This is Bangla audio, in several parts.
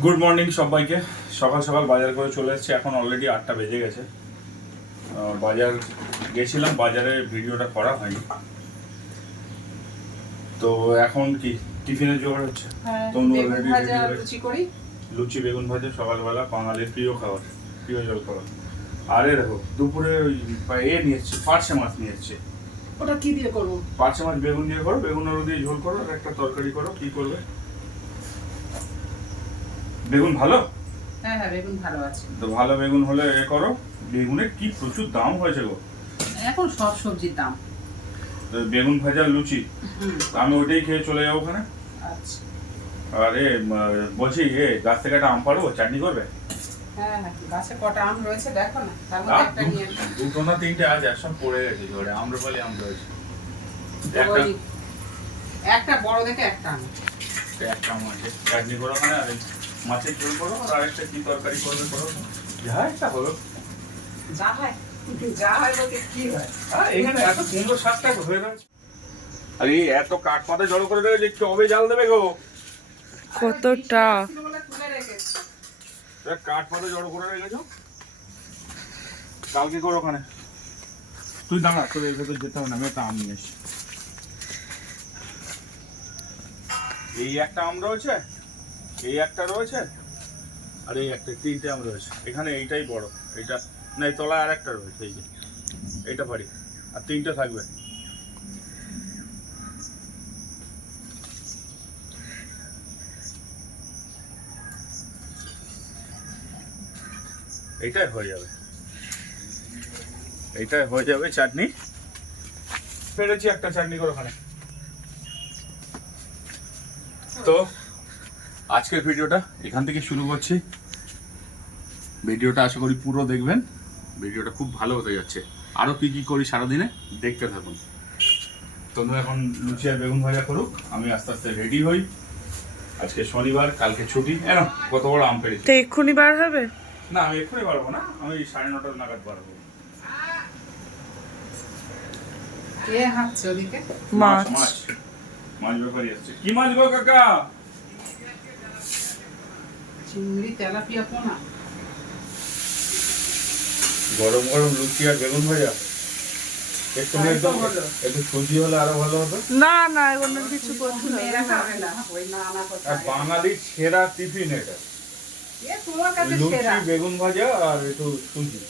গুড মর্নিং সবাইকে। সকাল সকাল বাজার করে চলে এসেছি, এখন অলরেডি 8টা বেজে গেছে। বাজার গেছিলাম, বাজারে ভিডিওটা করা হয়নি। তো এখন কি টিফিনের জোগাড় হচ্ছে। লুচি বেগুন ভাজা সকালবেলা বাঙালির প্রিয় খাবার, প্রিয় জল খাবার। আরে দেখো দুপুরে ওই নিয়ে এসছি, পার্শে মাছ নিয়ে এসছি। ওটা কি দিয়ে করবো? পার্শে মাছ বেগুন দিয়ে করো, বেগুন আলু দিয়ে ঝোল করো, আর একটা তরকারি করো। কি করবে? বেগুন ভালো? হ্যাঁ হ্যাঁ, বেগুন ভালো আছে। তো ভালো বেগুন হলে এ করো। বেগুনের কি প্রচুর দাম হয়েছে গো এখন, সব সবজির দাম। বেগুন ভাজা লুচি, আমি ওইটাই খেয়ে চলে যাবো ওখানে। আচ্ছা। আরে বলছি গাছ থেকে একটা আম পারবো, চাটনি করবে? হ্যাঁ হ্যাঁ, গাছে কটা আম রয়েছে দেখো না, তার মধ্যে একটা নিয়ে আসো। দুটো না তিনটে আছে, সব পড়ে গেছে ঝড়ে। আম্রপালি আম রয়েছে একটা বড় দেখে একটা আম। একটা আম আছে, চাটনি করো ওখানে। আর মাছের ঝোল করো, আর আরেকটা কি তরকারি করবে করো, যা একটা হলো। যা হয় যা হয় বলতে কি হয়। এখানে এত সুন্দর স্বাদটা হয়ে রয়েছে। আরে এত কাঠ পাতা জড়ো করে রেখেছে, কবে জাল দেবে গো? কতটা কাঠ পাতা জড়ো করে রেখেছো, কালকে করো ওখানে। তুই দাঁড়া, তোর এর ভেতর যেতে হবে না, আমি একটা আম নিয়ে এসছি। এই একটা আম রয়েছে, এই একটা রয়েছে, আর এই একটা, তিনটে আম রয়েছে এখানে। এইটাই বড়, এইটা না, এই তলায় আর একটা রয়েছে, এই যে এইটা পারি। আর তিনটে থাকবে। এইটাই হয়ে যাবে, এইটাই হয়ে যাবে চাটনি। পেরেছি একটা চাটনি করে ওখানে। তো আজকের ভিডিওটা এখান থেকে শুরু করছি। ভিডিওটা আশা করি পুরো দেখবেন, ভিডিওটা খুব ভালো হতে যাচ্ছে। আরো কি কি করি সারাদিনে দেখতে থাকুন। তোমরা এখন লুচি আর বেগুন ভাজা করুক, আমি আস্তে আস্তে রেডি হই। আজকে শনিবার, কালকে ছুটি। কত বড় আম পেরেছি। তো এক্ষুনি বার হবে? না, আমি এক্ষুনি পারবো না, আমি 9:30 নাগাদ পারবো। কে হাঁটছে ওদিকে? মাছ। মাছ মাছ ব্যাপারই আসছে। কি মাছ গো কাকা? চিংড়ি, তেলাপিয়া, পোনা। গরম গরম লুচি আর বেগুন ভাজা, একটু সুজি হলে আরো ভালো হতো। না না, এগুলো কিছু করতে মেয়েরা খাবে না, ওই না না কথা। আর বাঙালির সেরা টিফিন এটা, তোমার কাছে লুচি সেরা। বেগুন ভাজা আর একটু সুজি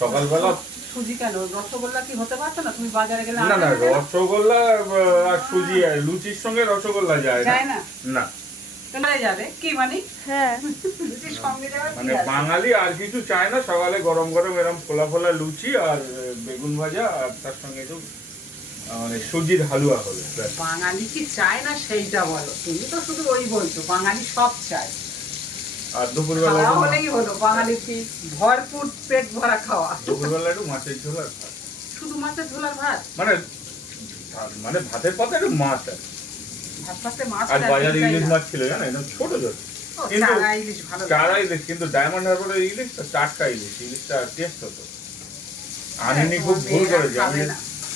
সকালবেলা। সুজি কেন? রসগোল্লা কি হতে পারতো না? তুমি বাজারে গেলে না না, রসগোল্লা আর সুজি, লুচির সঙ্গে রসগোল্লা যায় না। না চলে যাবে কি মানে? হ্যাঁ, লুচির সঙ্গে যাবে মানে বাঙালি আর কিছু চায় না। সকালে গরম গরম এরকম ফোলা ফোলা লুচি আর বেগুন ভাজা, আর তার সঙ্গে একটু মানে সুজির হালুয়া হলো। বাঙালি কি চায় না সেইটা বলো। তুমি তো শুধু ওই বলছো, বাঙালি সব চায়। আর দুপুরবেলা খাওয়া হলেই হলো, বাঙালি কি ভরপুর পেট ভরা খাওয়া। দুপুরবেলা একটু মাছের ঝোল আর ভাত। শুধু মাছের ঝোল আর ভাত? মানে মানে ভাতের পাতে একটু মাছ আর ভাত পাতে মাছ। আর বাজারে ইলিশ মাছ ছিল, জানো, একদম ছোট ছোট। কিন্তু চারা ইলিশ ভালো। চারা ইলিশ, কিন্তু ডায়মন্ড হারবারের ইলিশ টাটকা ইলিশ, ইলিশটা টেস্ট হতো। আনিনি, খুব ভুল করেছি।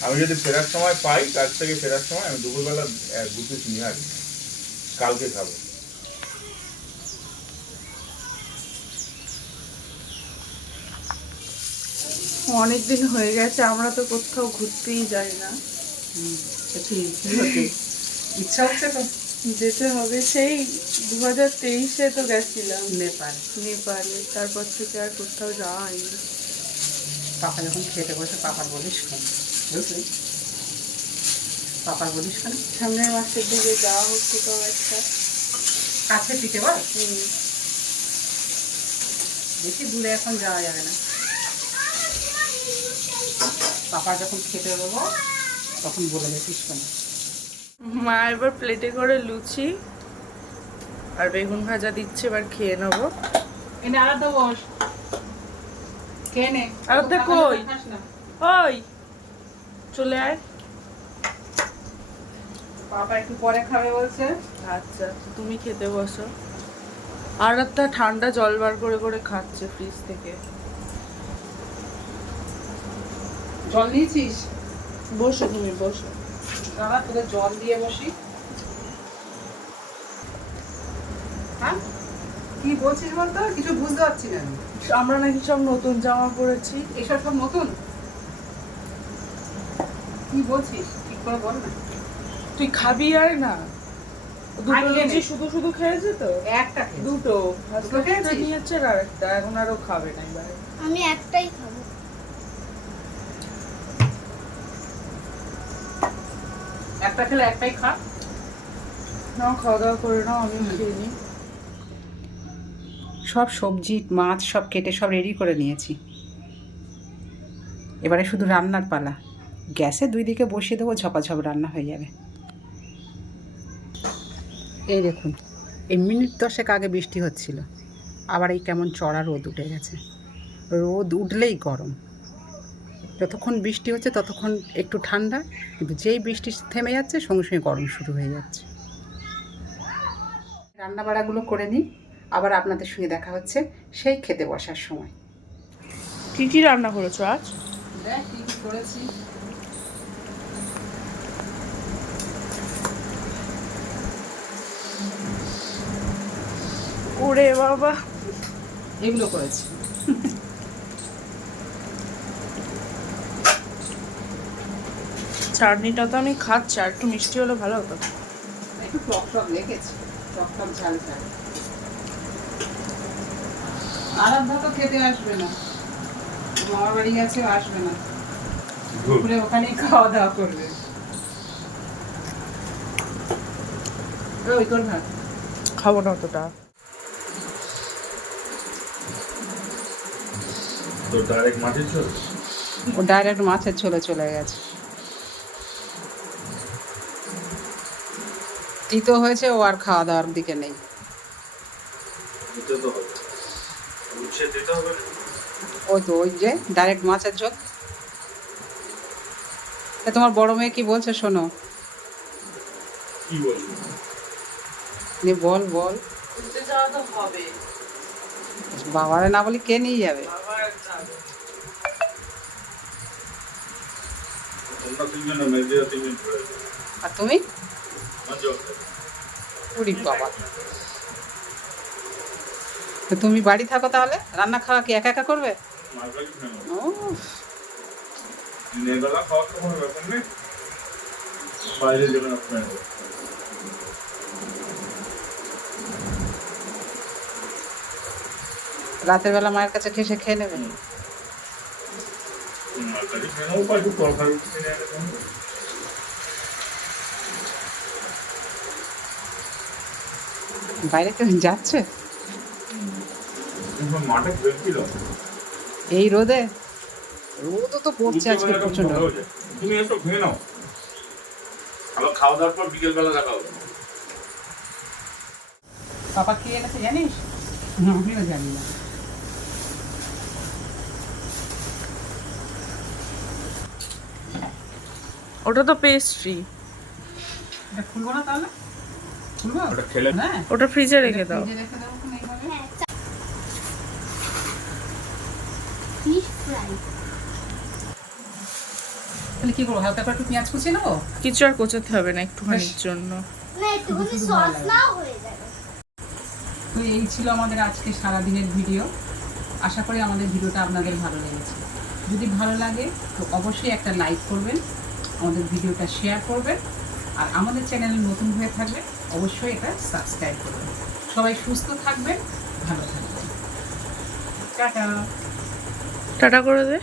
আমি যদি ফেরার সময় পাই, কাছ থেকে ফেরার সময় আমি দুপুরবেলা 2 পিস নিয়ে আসি, কালকে খাবো। অনেকদিন হয়ে গেছে, আমরা তো কোথাও ঘুরতেই যাই না। ইচ্ছা হচ্ছে তো যেতে হবে। সেই 2023-এ তো গেছিলাম নেপালে। তারপর থেকে আর কোথাও যাওয়া হয়নি। পাপা যখন খেতে বসে পাপার বলিস কেন, বুঝলি? পাপার বলিস কেন? সামনের মাসের দিকে যাওয়া হচ্ছে তো একটা কাছে পিঠে বল। বেশি দূরে এখন যাওয়া যাবে না। পাপা যখন খেতে দেবো তখন বলে গেছিস কেন? মা এবার প্লেটে করে লুচি আর বেগুন ভাজা দিচ্ছে, এবার খেয়ে নেবো। এনে আলাদা বস, খেয়ে নে। আলাদা কই? ওই চলে আয়। পাপা একটু পরে খাবে বলছে। আচ্ছা, তুমি খেতে বসো। আর একটা ঠান্ডা জল বার করে করে খাচ্ছে ফ্রিজ থেকে। জল নিয়েছিস? বসো, তুমি বসো। দাঁড়া, তোদের জল দিয়ে বসি। হ্যাঁ, কি বলছিস বলতো, কিছু বুঝতে পারছি না আমি। আমরা নাকি সব নতুন জামা পরেছি। এসব সব নতুন? কি বলছিস ঠিক করে বল না। তুই খাবি আর না? দুটো আগে লুচি নে। শুধু শুধু খেয়েছে তো? একটা খেয়েছি। দুটো দুটো খেয়েছিস? নিয়েছে আর একটা, এখন আরো খাবে না এবারে। আমি একটাই খাবো। একটা খেলে একটাই খা। না, খাওয়া দাওয়া করে নাও, আমি খেয়ে নিই। সব সবজি মাছ সব কেটে সব রেডি করে নিয়েছি। এবারে শুধু রান্নার পালা। গ্যাসে 2 দিকে বসিয়ে দেবো, ঝপাঝপ রান্না হয়ে যাবে। এই দেখুন, এই মিনিট 10 আগে বৃষ্টি হচ্ছিল, আবার এই কেমন চড়া রোদ উঠে গেছে। রোদ উঠলেই গরম। যতক্ষণ বৃষ্টি হচ্ছে ততক্ষণ একটু ঠান্ডা, কিন্তু যেই বৃষ্টি থেমে যাচ্ছে সঙ্গে সঙ্গে গরম শুরু হয়ে যাচ্ছে। রান্না বাড়াগুলো করে নিই, আবার আপনাদের সঙ্গে দেখা হচ্ছে সেই খেতে বসার সময়। কি কি রান্না করেছো আজ? দেখ কি কি করেছি। ওরে বাবা, এগুলো করেছি। চাটনিটা তো আমি খাচ্ছি, আর একটু মিষ্টি হলে ভালো হতো। একটু টক টক রেখেছি, টক টক ঝাল ঝাল। আরাধ্যা তো খেতে আসবে না, মামার বাড়ি গেছে, আসবে না। দুপুরে ওখানেই খাওয়া দাওয়া করবে। ওই তোর ভাত। খাবো না অতটা। তো ডাইরেক্ট মাটির ঝোল? ও ডাইরেক্ট মাছের ঝোলে চলে গেছে। তিতো হয়েছে, ও আর খাওয়া দাওয়ার দিকে নেই। দিতে তো হবে, উচ্ছে দিতে হবে না? ওই তো, ওই যে ডাইরেক্ট মাছের ঝোল। তোমার বড় মেয়ে কি বলছে শোনো। কি বলবো? বল বল। ঘুরতে যাওয়া তো হবে। বাবারে না বলি কে নিয়ে যাবে? আবার যাবে। তোমরা তিনজনে মেজে 3 মিনিট ধরে যাবে। আর তুমি? মঞ্জু উড়ি বাবা। তো তুমি বাড়ি থাকো, তাহলে রান্না খাওয়া কি একা একা করবে? মার্কেটে খেয়ে ও, দিনের বেলা খাওয়া তো কোনো ব্যাপার নেই, বাইরে যাবেন আপনার। রাতের বেলা মায়ের কাছে খেয়ে খেয়ে নেবে। মার্কেটে খেয়ে নেবো, বা একটু তরকারি কিনে এনে দেবো। বাইরে কেউ যাচ্ছে এখন মাঠে বেরছিল এই রোদে? রোদও তো পড়ছে আজকে প্রচন্ড। তুমি একটু খেয়ে নাও, আবার খাওয়া দাওয়ার পর বিকেল বেলা দেখা হবে। পাপা কি এনেছে জানিস? আমিও জানি না। ওটা তো পেস্ট্রি। এটা খুলবো না তাহলে? খুলবো? ওটা খেলে হ্যাঁ, ওটা ফ্রিজে রেখে দাও। ফ্রিজে রেখে দেবো না এইভাবে। Fish fry. তাহলে কি করবো, হালকা করে একটু পেঁয়াজ কুচিয়ে নেবো। কিছু আর কোচাতে হবে না, একটুখানির জন্য। না একটুখানি শুধু সস ভালো লাগে। নাও হয়ে যাবে। তো এই ছিল আমাদের আজকে সারাদিনের ভিডিও। আশা করি আমাদের ভিডিওটা আপনাদের ভালো লেগেছে। যদি ভালো লাগে তো অবশ্যই একটা লাইক করবেন, আমাদের ভিডিওটা শেয়ার করবেন, আর আমাদের চ্যানেলে নতুন হয়ে থাকলে অবশ্যই এটা সাবস্ক্রাইব করবেন। সবাই সুস্থ থাকবেন, ভালো থাকবেন। টাটা। টাটা করে দে।